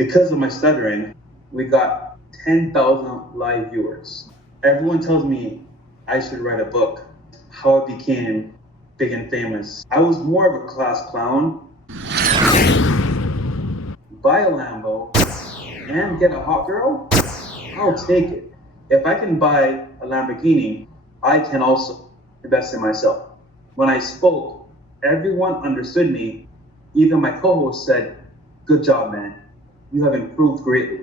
Because of my stuttering, we got 10,000 live viewers. Everyone tells me I should write a book, how I became big and famous. I was more of a class clown, buy a Lambo, and get a hot girl. I'll take it. If I can buy a Lamborghini, I can also invest in myself. When I spoke, everyone understood me. Even my co-host said, "Good job, man. You have improved greatly."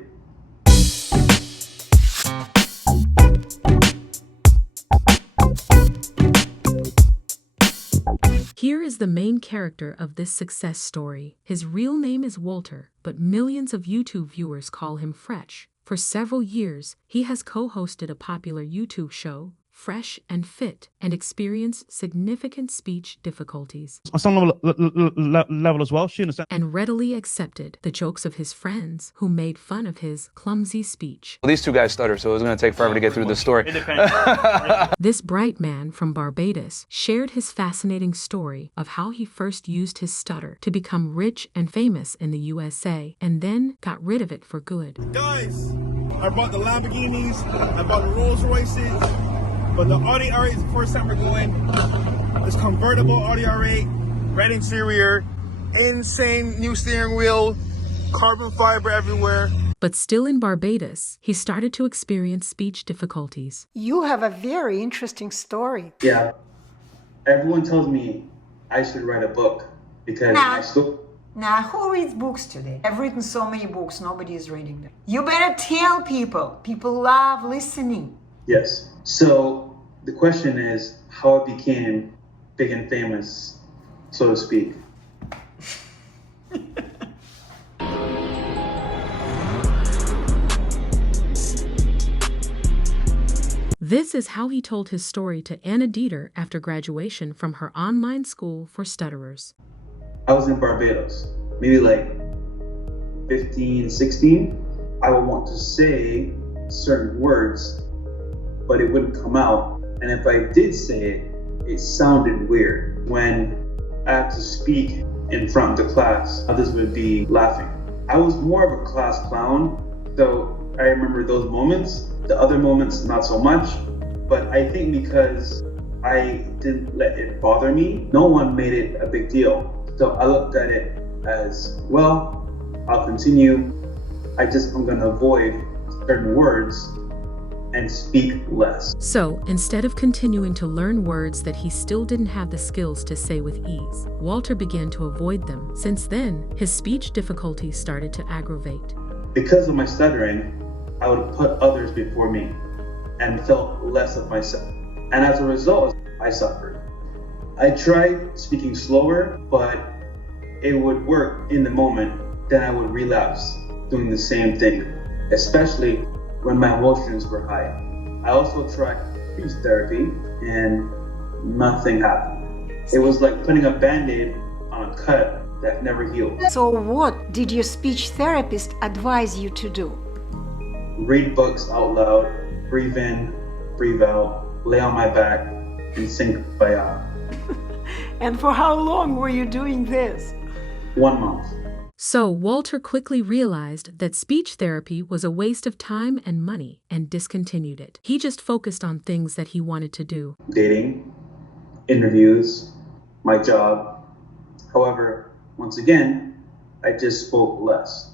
Here is the main character of this success story. His real name is Walter, but millions of YouTube viewers call him Fresh. For several years, he has co-hosted a popular YouTube show, Fresh and Fit, and experienced significant speech difficulties. On some level as well, she understands. And readily accepted the jokes of his friends who made fun of his clumsy speech. Well, these two guys stutter, so it was going to take forever to get through the story. This bright man from Barbados shared his fascinating story of how he first used his stutter to become rich and famous in the USA, and then got rid of it for good. Guys, I bought the Lamborghinis, I bought the Rolls Royces, but the Audi R8 is the first time we're going. This convertible Audi R8, red interior, insane new steering wheel, carbon fiber everywhere. But still in Barbados, he started to experience speech difficulties. You have a very interesting story. Yeah, everyone tells me I should write a book because Now, who reads books today? I've written so many books, nobody is reading them. You better tell people. People love listening. Yes. So the question is how I became big and famous, so to speak. This is how he told his story to Anna Deeter after graduation from her online school for stutterers. I was in Barbados, maybe like 15, 16. I would want to say certain words, but it wouldn't come out. And if I did say it, it sounded weird. When I had to speak in front of the class, others would be laughing. I was more of a class clown, so I remember those moments. The other moments, not so much. But I think because I didn't let it bother me, no one made it a big deal. So I looked at it as, well, I'll continue. I'm gonna avoid certain words and speak less. So, instead of continuing to learn words that he still didn't have the skills to say with ease, Walter began to avoid them. Since then, his speech difficulties started to aggravate. Because of my stuttering, I would put others before me and felt less of myself. And as a result, I suffered. I tried speaking slower, but it would work in the moment. Then I would relapse doing the same thing, especially when my emotions were high. I also tried speech therapy and nothing happened. It was like putting a Band-Aid on a cut that never healed. So what did your speech therapist advise you to do? Read books out loud, breathe in, breathe out, lay on my back, and sing Kumbaya. And for how long were you doing this? 1 month. So, Walter quickly realized that speech therapy was a waste of time and money and discontinued it. He just focused on things that he wanted to do. Dating, interviews, my job. However, once again, I just spoke less.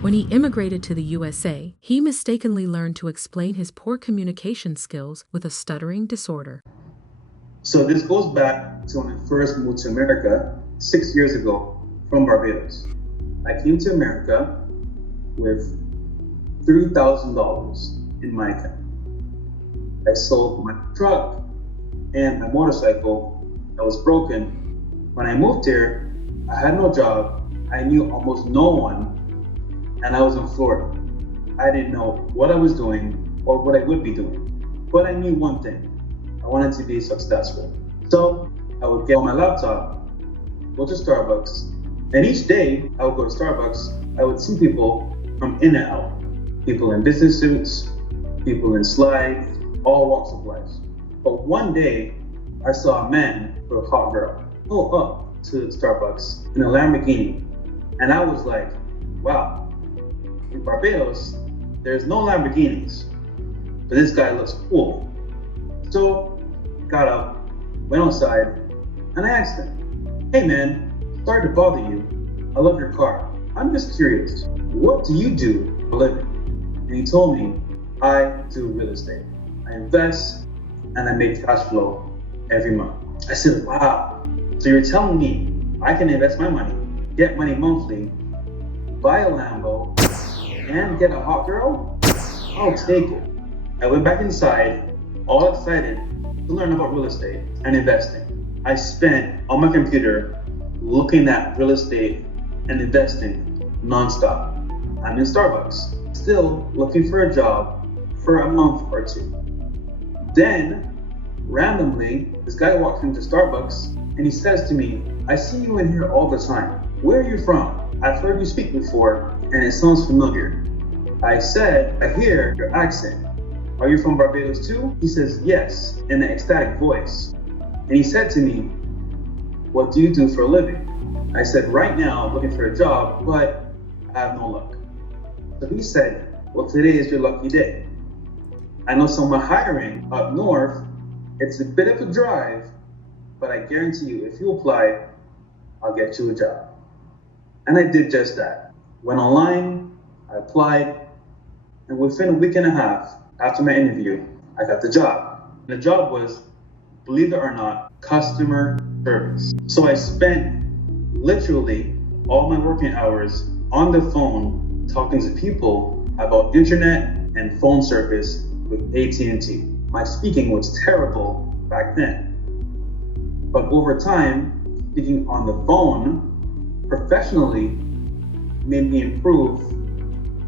When he immigrated to the USA, he mistakenly learned to explain his poor communication skills with a stuttering disorder. So this goes back to when I first moved to America 6 years ago from Barbados. I came to America with $3,000 in my account. I sold my truck and my motorcycle that was broken. When I moved here, I had no job. I knew almost no one, and I was in Florida. I didn't know what I was doing or what I would be doing, but I knew one thing. I wanted to be successful. So I would get on my laptop, go to Starbucks, and each day I would go to Starbucks, I would see people from in and out. People in business suits, people in slides, all walks of life. But one day, I saw a man with a hot girl pull up to Starbucks in a Lamborghini. And I was like, wow, in Barbados, there's no Lamborghinis, but this guy looks cool. So, got up, went outside, and I asked him, hey man, sorry to bother you. I love your car. I'm just curious, what do you do for a living? And he told me, I do real estate. I invest and I make cash flow every month. I said, wow, so you're telling me I can invest my money, get money monthly, buy a Lambo, and get a hot girl? I'll take it. I went back inside, all excited to learn about real estate and investing. I spent on my computer looking at real estate and investing nonstop. I'm in Starbucks, still looking for a job for a month or two. Then, randomly, this guy walks into Starbucks and he says to me, I see you in here all the time. Where are you from? I've heard you speak before and it sounds familiar. I said, I hear your accent. Are you from Barbados too? He says, yes, in an ecstatic voice. And he said to me, what do you do for a living? I said, right now I'm looking for a job, but I have no luck. So he said, well, today is your lucky day. I know someone hiring up north. It's a bit of a drive, but I guarantee you, if you apply, I'll get you a job. And I did just that. Went online, I applied, and within a week and a half after my interview, I got the job. The job was, believe it or not, customer service. So I spent literally all my working hours on the phone talking to people about internet and phone service with AT&T. My speaking was terrible back then. But over time, speaking on the phone professionally made me improve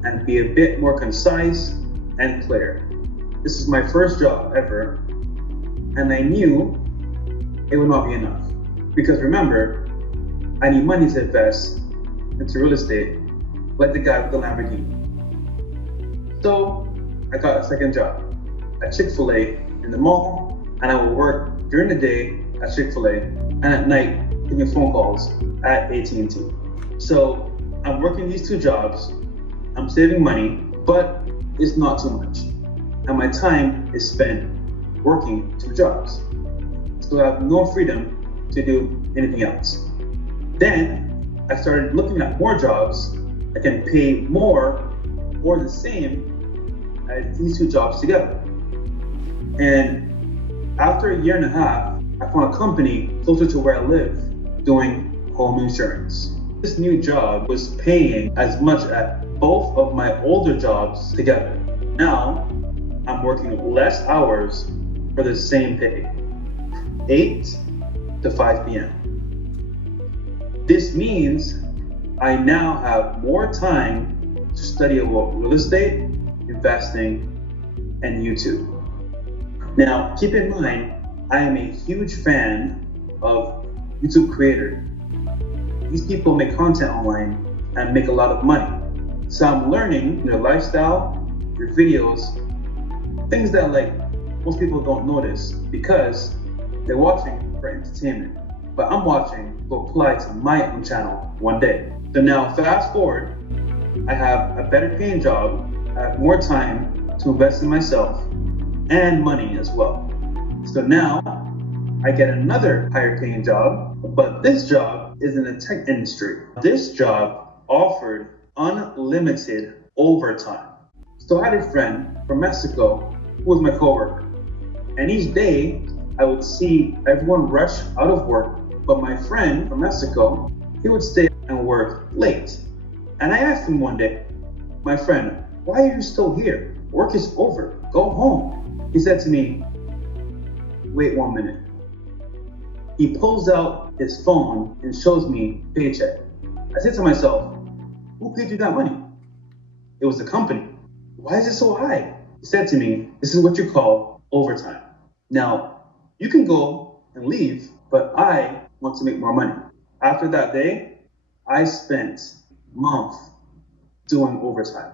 and be a bit more concise and clear. This is my first job ever, and I knew it would not be enough. Because remember, I need money to invest into real estate, like the guy with the Lamborghini. So I got a second job at Chick-fil-A in the mall, and I will work during the day at Chick-fil-A and at night taking phone calls at AT&T. So I'm working these two jobs, I'm saving money, but it's not too much. And my time is spent working two jobs. So I have no freedom to do anything else. Then I started looking at more jobs that can pay more or the same as these two jobs together. And after a year and a half, I found a company closer to where I live doing home insurance. This new job was paying as much as both of my older jobs together. Now, I'm working less hours for the same pay, 8 to 5 p.m. This means I now have more time to study about real estate, investing, and YouTube. Now, keep in mind, I am a huge fan of YouTube creators. These people make content online and make a lot of money. So I'm learning their lifestyle, their videos, things that like most people don't notice because they're watching for entertainment. But I'm watching to apply to my own channel one day. So now fast forward, I have a better paying job, I have more time to invest in myself and money as well. So now I get another higher paying job, but this job is in the tech industry. This job offered unlimited overtime. So I had a friend from Mexico who was my coworker. And each day I would see everyone rush out of work, but my friend from Mexico, he would stay and work late. And I asked him one day, my friend, why are you still here? Work is over, go home. He said to me, wait 1 minute. He pulls out his phone and shows me paycheck. I said to myself, who paid you that money? It was the company. Why is it so high? He said to me, this is what you call overtime. Now, you can go and leave, but I want to make more money. After that day, I spent a month doing overtime.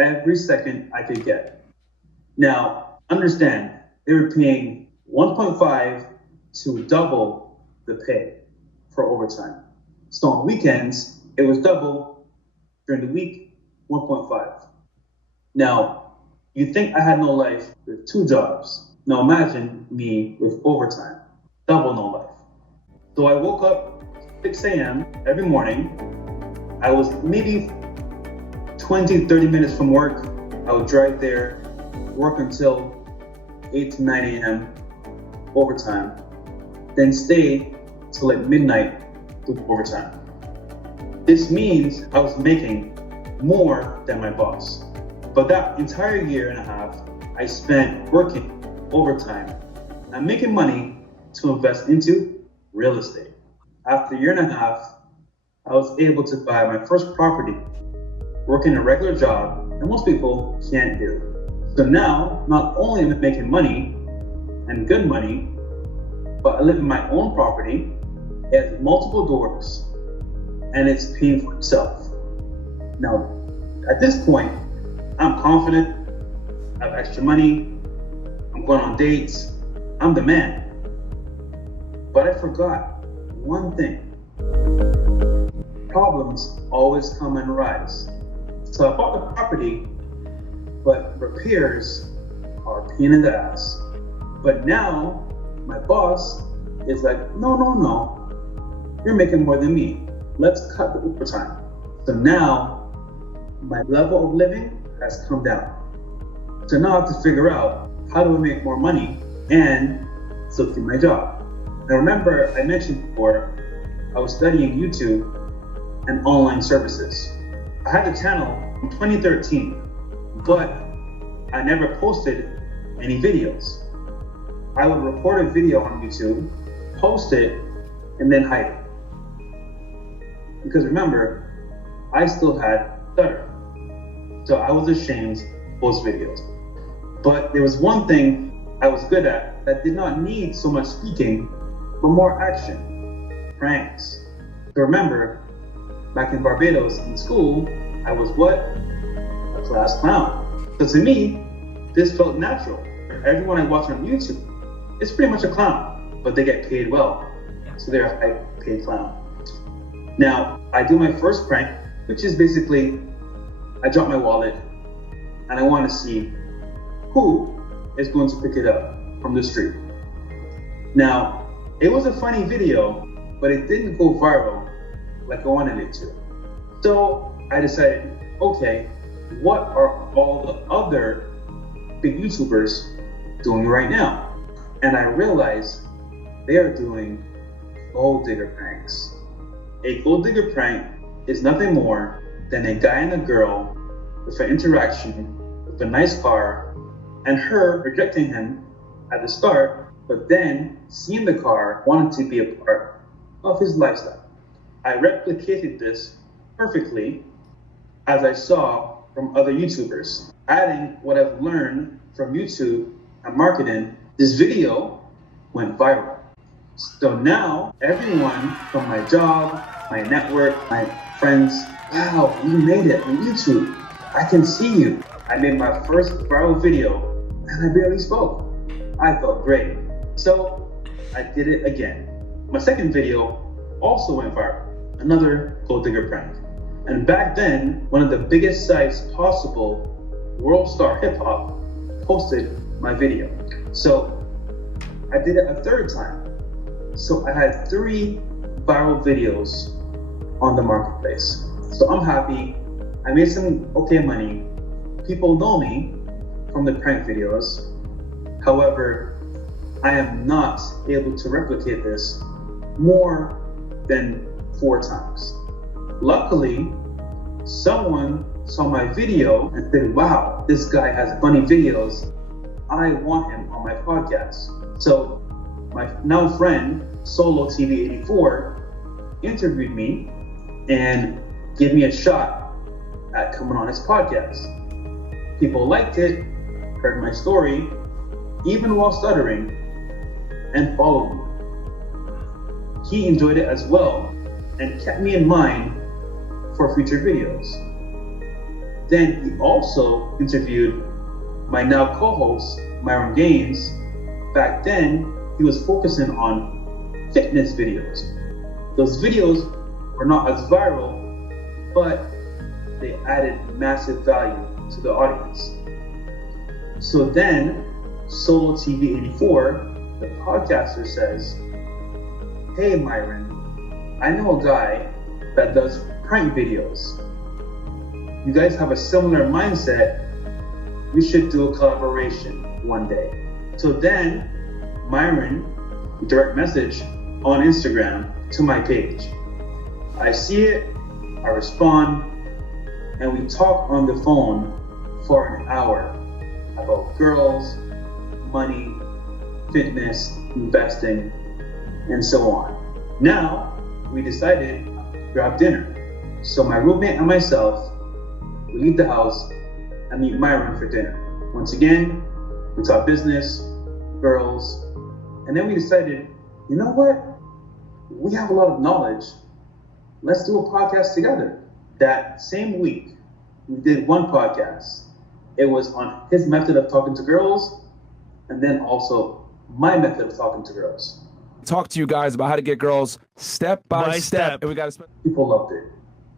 Every second I could get. Now, understand, they were paying 1.5 to double the pay for overtime. So on weekends, It was double. During the week, 1.5. Now, you think I had no life with 2 jobs. Now imagine me with overtime, double no life. So I woke up 6 a.m. every morning. I was maybe 20, 30 minutes from work. I would drive there, work until 8 to 9 a.m. overtime, then stay till like midnight with overtime. This means I was making more than my boss. But that entire year and a half, I spent working overtime and making money to invest into real estate. After a year and a half, I was able to buy my first property, working a regular job that most people can't do. So now, not only am I making money and good money, but I live in my own property. It has multiple doors and it's paying for itself. Now, at this point, I'm confident, I have extra money, I'm going on dates, I'm the man. But I forgot one thing. Problems always come and rise. So I bought the property, but repairs are a pain in the ass. But now, my boss is like, no, you're making more than me. Let's cut the overtime. So now, my level of living has come down. So now I have to figure out how do I make more money and still keep my job. Now remember, I mentioned before, I was studying YouTube and online services. I had a channel in 2013, but I never posted any videos. I would record a video on YouTube, post it, and then hide it. Because remember, I still had stutter. So I was ashamed to post videos. But there was one thing I was good at that did not need so much speaking, but more action, pranks. So remember, back in Barbados in school, I was what? A class clown. So to me, this felt natural. Everyone I watch on YouTube is pretty much a clown, but they get paid well. So they're a high-paid clown. Now, I do my first prank, which is basically, I drop my wallet and I want to see who is going to pick it up from the street. Now, it was a funny video, but it didn't go viral like I wanted it to. So I decided, okay, what are all the other big YouTubers doing right now? And I realized they are doing gold digger pranks. A gold digger prank is nothing more than a guy and a girl with an interaction with a nice car and her rejecting him at the start, but then seeing the car wanted to be a part of his lifestyle. I replicated this perfectly as I saw from other YouTubers. Adding what I've learned from YouTube and marketing, this video went viral. So now everyone from my job, my network, my friends, wow, you made it on YouTube. I can see you. I made my first viral video and I barely spoke. I felt great. So I did it again. My second video also went viral. Another gold digger prank. And back then, one of the biggest sites possible, World Star Hip Hop, posted my video. So I did it a third time. So I had 3 viral videos on the marketplace. So I'm happy. I made some okay money. People know me from the prank videos. However, I am not able to replicate this more than 4 times. Luckily, someone saw my video and said, wow, this guy has funny videos. I want him on my podcast. So my now friend, Solo TV84, interviewed me and gave me a shot at coming on his podcast. People liked it, heard my story, even while stuttering, and followed me. He enjoyed it as well and kept me in mind for future videos. Then he also interviewed my now co-host, Myron Gaines. Back then, he was focusing on fitness videos. Those videos were not as viral but they added massive value to the audience. So then, Solo TV 84, the podcaster, says, "Hey Myron, I know a guy that does prank videos. You guys have a similar mindset. We should do a collaboration one day." So then, Myron direct message on Instagram to my page. I see it, I respond, and we talk on the phone for an hour about girls, money, fitness, investing, and so on. Now, we decided to grab dinner. So my roommate and myself, we leave the house and meet Myron for dinner. Once again, we talk business, girls, and then we decided, you know what? We have a lot of knowledge. Let's do a podcast together. That same week, we did one podcast. It was on his method of talking to girls, and then also my method of talking to girls. Talk to you guys about how to get girls step by step. And we got to People loved it.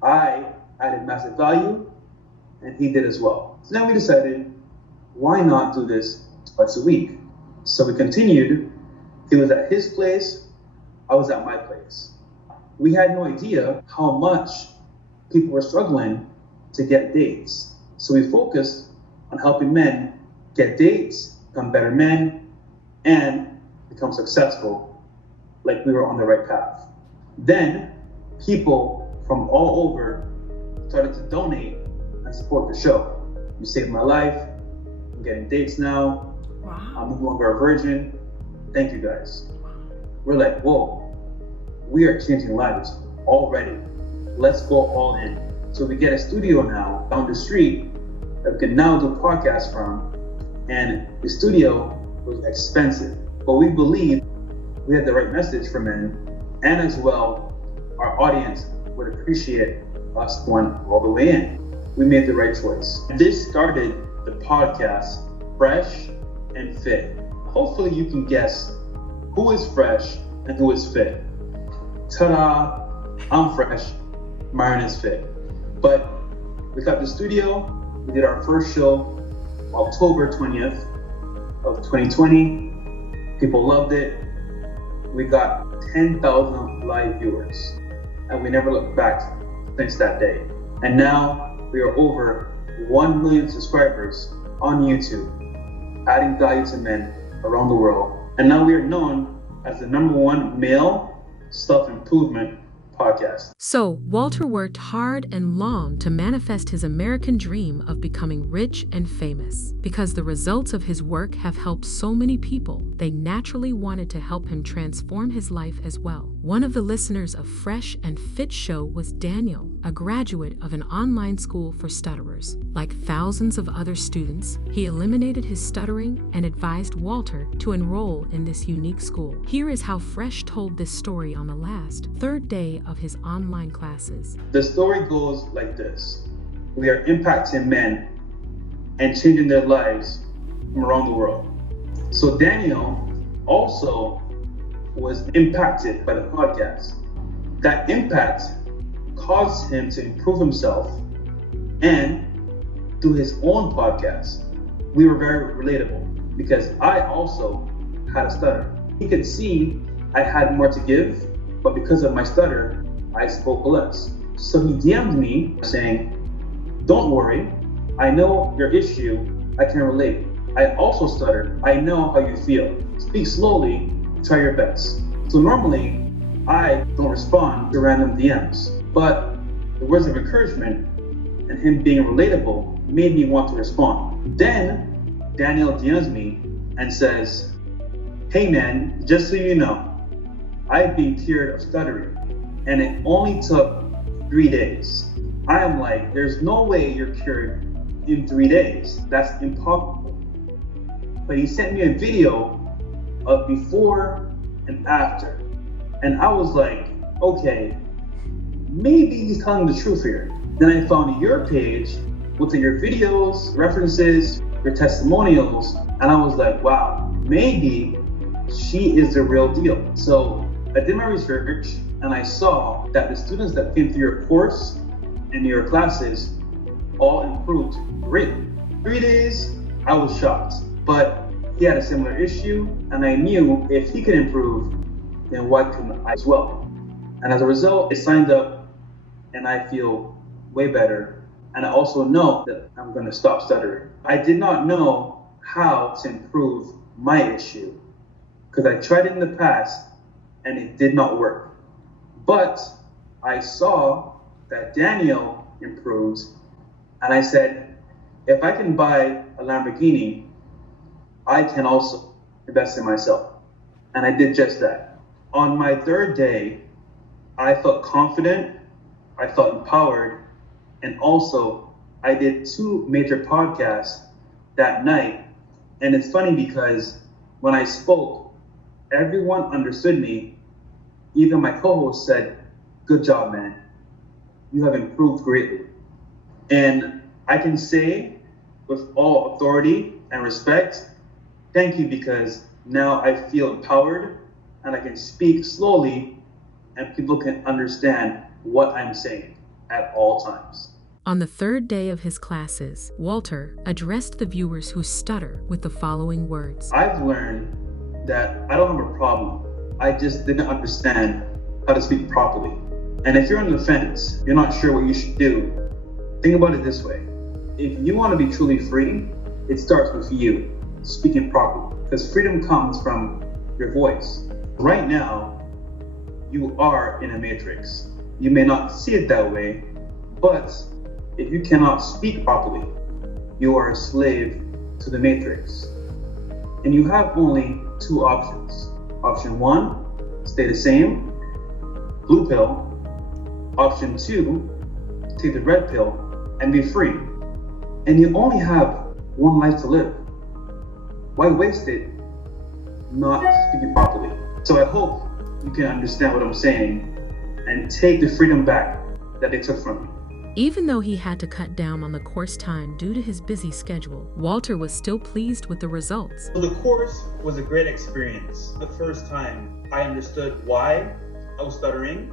I added massive value, and he did as well. So then we decided, why not do this twice a week? So we continued. He was at his place, I was at my place. We had no idea how much people were struggling to get dates. So we focused on helping men get dates, become better men, and become successful, like we were on the right path. Then people from all over started to donate and support the show. You saved my life. I'm getting dates now. Wow. I'm no longer a virgin. Thank you guys. We're like, whoa, we are changing lives already. Let's go all in. So we get a studio now down the street that we can now do podcasts from. And the studio was expensive, but we believe we had the right message for men, and as well, our audience would appreciate us going all the way in. We made the right choice. This started the podcast Fresh and Fit. Hopefully you can guess who is fresh and who is fit. Ta-da! I'm fresh, Myron is fit. But we got the studio, we did our first show October 20th of 2020. People loved it. We got 10,000 live viewers, and we never looked back since that day. And now we are over 1 million subscribers on YouTube, adding value to men around the world. And now we are known as the #1 male self-improvement podcast. So, Walter worked hard and long to manifest his American dream of becoming rich and famous. Because the results of his work have helped so many people, they naturally wanted to help him transform his life as well. One of the listeners of Fresh and Fit Show was Daniel, a graduate of an online school for stutterers. Like thousands of other students, he eliminated his stuttering and advised Walter to enroll in this unique school. Here is how Fresh told this story on the last, third day of his online classes. The story goes like this. We are impacting men and changing their lives from around the world. So Daniel also was impacted by the podcast. That impact caused him to improve himself and do his own podcast. We were very relatable because I also had a stutter. He could see I had more to give, but because of my stutter, I spoke less. So he DM'd me saying, "Don't worry, I know your issue, I can relate. I also stutter, I know how you feel. Speak slowly, try your best." So normally, I don't respond to random DMs, but the words of encouragement and him being relatable made me want to respond. Then Daniel DMs me and says, "Hey man, just so you know, I've been cured of stuttering, and it only took 3 days." I am like, there's no way you're cured in 3 days. That's impossible. But he sent me a video of before and after. And I was like, okay, maybe he's telling the truth here. Then I found your page, looked at your videos, references, your testimonials, and I was like, wow, maybe she is the real deal. So I did my research and I saw that the students that came through your course in your classes all improved greatly. 3 days, I was shocked, but he had a similar issue, and I knew if he could improve, then why couldn't I as well? And as a result, I signed up, and I feel way better. And I also know that I'm going to stop stuttering. I did not know how to improve my issue because I tried it in the past and it did not work. But I saw that Daniel improves, and I said, if I can buy a Lamborghini, I can also invest in myself. And I did just that. On my 3rd day, I felt confident, I felt empowered, and also I did 2 major podcasts that night. And it's funny because when I spoke, everyone understood me. Even my co-host said, "Good job, man. You have improved greatly." And I can say with all authority and respect, thank you, because now I feel empowered and I can speak slowly and people can understand what I'm saying at all times. On the 3rd day of his classes, Walter addressed the viewers who stutter with the following words. I've learned that I don't have a problem. I just didn't understand how to speak properly. And if you're on the fence, you're not sure what you should do, think about it this way. If you want to be truly free, it starts with you speaking properly, because freedom comes from your voice. Right now, you are in a matrix. You may not see it that way, but if you cannot speak properly, you are a slave to the matrix. And you have only 2 options. Option 1, stay the same, blue pill. Option 2, take the red pill and be free. And you only have 1 life to live. Why waste it not speaking properly? So I hope you can understand what I'm saying and take the freedom back that they took from you. Even though he had to cut down on the course time due to his busy schedule, Walter was still pleased with the results. So the course was a great experience. The first time I understood why I was stuttering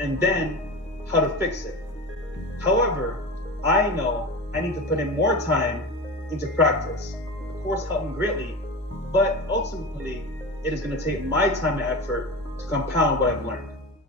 and then how to fix it. However, I know I need to put in more time into practice. The course helped me greatly, but ultimately it is going to take my time and effort to compound what I've learned.